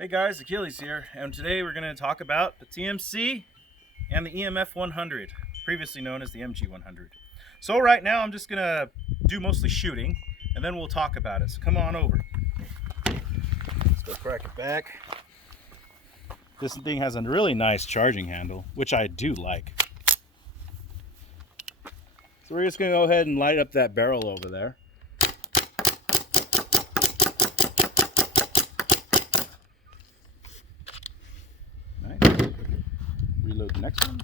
Hey guys, Akillez here, and today we're going to talk about the TMC and the EMF100, previously known as the MG100. So right now I'm just going to do mostly shooting, and then we'll talk about it. So come on over. Let's go crack it back. This thing has a really nice charging handle, which I do like. So we're just going to go ahead and light up that barrel over there. Reload the next one.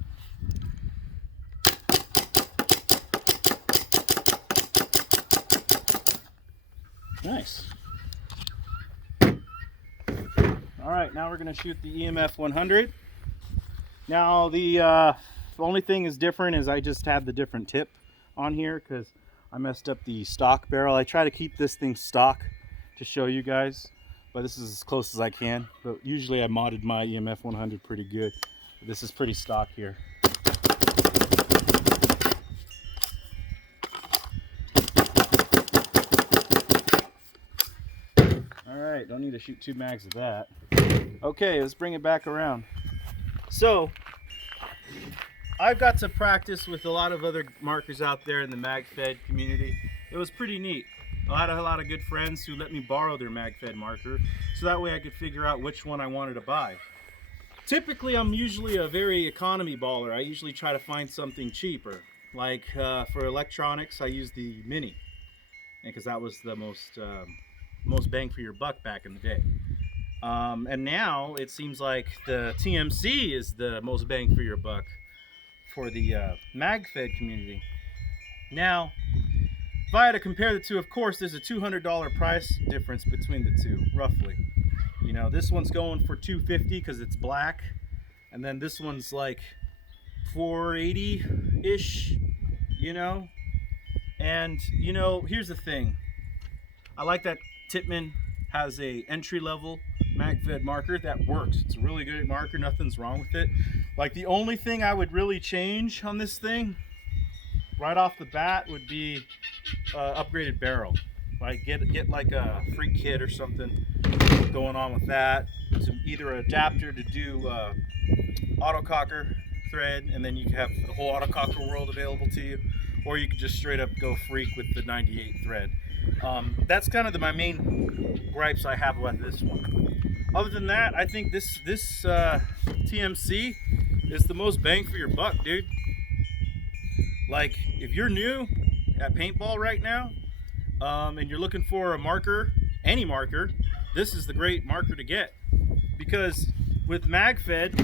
Nice. Alright, now we're going to shoot the EMF100. Now the only thing is different is I just had the different tip on here because I messed up the stock barrel. I try to keep this thing stock to show you guys, but this is as close as I can. But usually I modded my EMF100 pretty good. This is pretty stock here. Alright, don't need to shoot 2 mags of that. Okay, let's bring it back around. So, I've got to practice with a lot of other markers out there in the MagFed community. It was pretty neat. I had a lot of good friends who let me borrow their MagFed marker, so that way I could figure out which one I wanted to buy. Typically, I'm usually a very economy baller. I usually try to find something cheaper. Like for electronics, I use the Mini, because that was the most bang for your buck back in the day. And now it seems like the TMC is the most bang for your buck for the MagFed community. Now, if I had to compare the two, of course, there's a $200 price difference between the two, roughly. You know, this one's going for $250 because it's black, and then this one's like $480-ish, you know? And, you know, here's the thing. I like that Tippman has a entry-level MagFed marker that works. It's a really good marker, nothing's wrong with it. Like, the only thing I would really change on this thing, right off the bat, would be upgraded barrel. Like, get like a free kit or something going on with that, to either an adapter to do autococker thread, and then you can have the whole autococker world available to you, or you could just straight up go freak with the 98 thread. That's kind of my main gripes I have with this one. Other than that, I think this TMC is the most bang for your buck, dude. Like, if you're new at paintball right now, and you're looking for a marker, any marker, this is the great marker to get. Because with MagFed,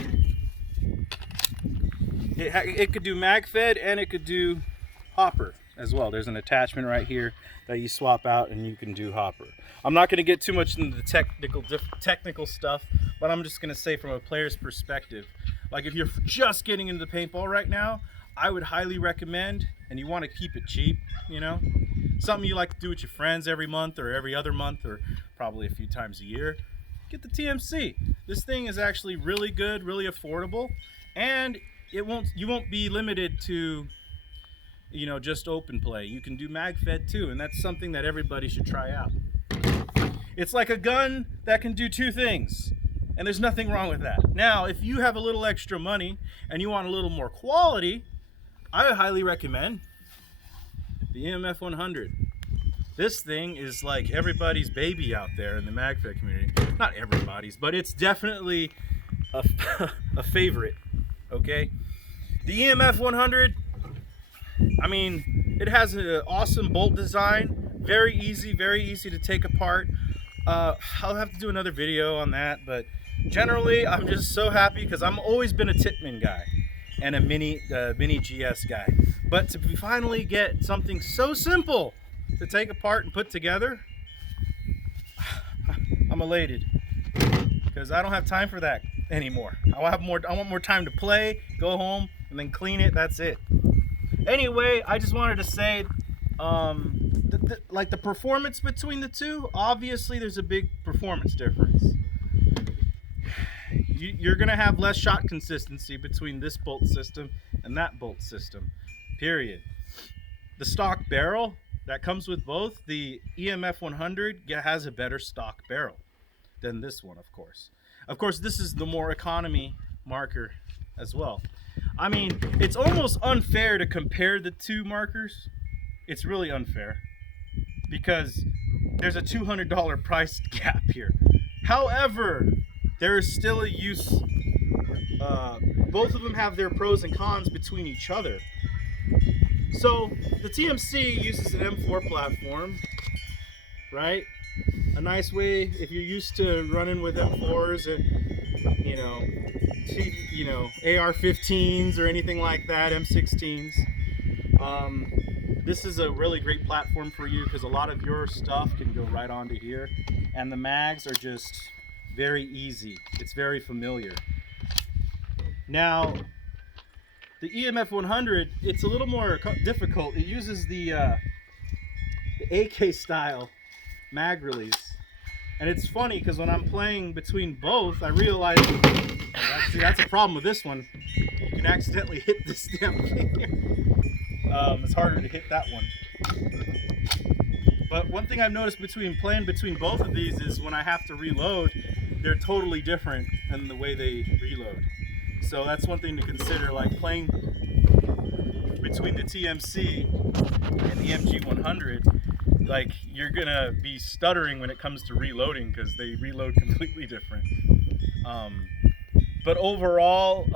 it could do MagFed and it could do hopper as well. There's an attachment right here that you swap out and you can do hopper. I'm not going to get too much into the technical stuff, but I'm just going to say from a player's perspective, like if you're just getting into paintball right now, I would highly recommend, and you want to keep it cheap, you know, something you like to do with your friends every month or every other month or probably a few times a year, get the TMC. This thing is actually really good, really affordable, and you won't be limited to, you know, just open play. You can do MagFed too, and that's something that everybody should try out. It's like a gun that can do 2 things, and there's nothing wrong with that. Now, if you have a little extra money and you want a little more quality, I would highly recommend the EMF100. This thing is like everybody's baby out there in the MagFed community. Not everybody's, but it's definitely a favorite, okay? The EMF100, I mean, it has an awesome bolt design, very easy to take apart. I'll have to do another video on that, but generally I'm just so happy because I've always been a Tippman guy and a mini GS guy. But to finally get something so simple to take apart and put together, I'm elated because I don't have time for that anymore. I want more time to play, go home, and then clean it. That's it. Anyway, I just wanted to say, like the performance between the two, obviously there's a big performance difference. You're gonna have less shot consistency between this bolt system and that bolt system, period. The stock barrel that comes with both, the EMF100 has a better stock barrel. than this one, of course. Of course, this is the more economy marker as well. I mean, it's almost unfair to compare the two markers. It's really unfair because there's a $200 price gap here. However, there is still a use. Both of them have their pros and cons between each other. So the TMC uses an M4 platform, right? A nice way if you're used to running with M4s and AR-15s or anything like that, M16s. This is a really great platform for you because a lot of your stuff can go right onto here, and the mags are just very easy. It's very familiar. Now, the EMF100, it's a little more difficult. It uses the AK style mag release. And it's funny because when I'm playing between both, I realize that's a problem with this one. You can accidentally hit this damn thing here. It's harder to hit that one. But one thing I've noticed playing between both of these is when I have to reload, they're totally different in the way they reload. So that's one thing to consider, like playing between the TMC and the MG100. Like, you're gonna be stuttering when it comes to reloading because they reload completely different. But overall,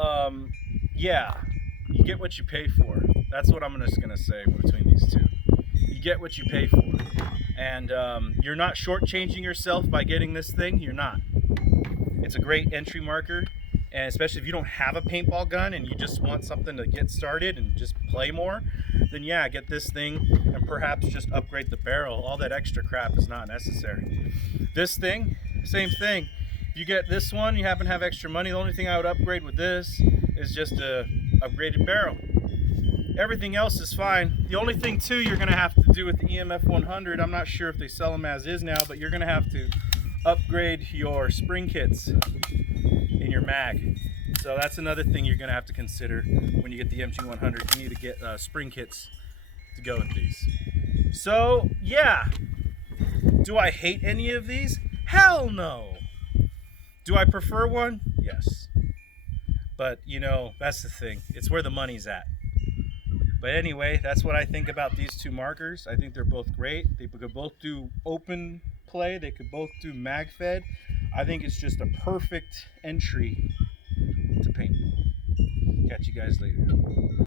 yeah, you get what you pay for. That's what I'm just gonna say between these two. You get what you pay for, and you're not shortchanging yourself by getting this thing. You're not. It's a great entry marker, and especially if you don't have a paintball gun and you just want something to get started and just play more, then yeah, get this thing and perhaps just upgrade the barrel. All that extra crap is not necessary. This thing, same thing. If you get this one, you happen to have extra money, the only thing I would upgrade with this is just a upgraded barrel. Everything else is fine. The only thing too you're gonna have to do with the EMF100, I'm not sure if they sell them as is now, but you're gonna have to upgrade your spring kits in your mag. So that's another thing you're gonna have to consider when you get the MG100. You need to get spring kits to go with these. So yeah, do I hate any of these? Hell no. Do I prefer one? Yes. But that's the thing. It's where the money's at. But anyway, that's what I think about these two markers. I think they're both great. They could both do open play. They could both do mag fed. I think it's just a perfect entry to paintball. Catch you guys later.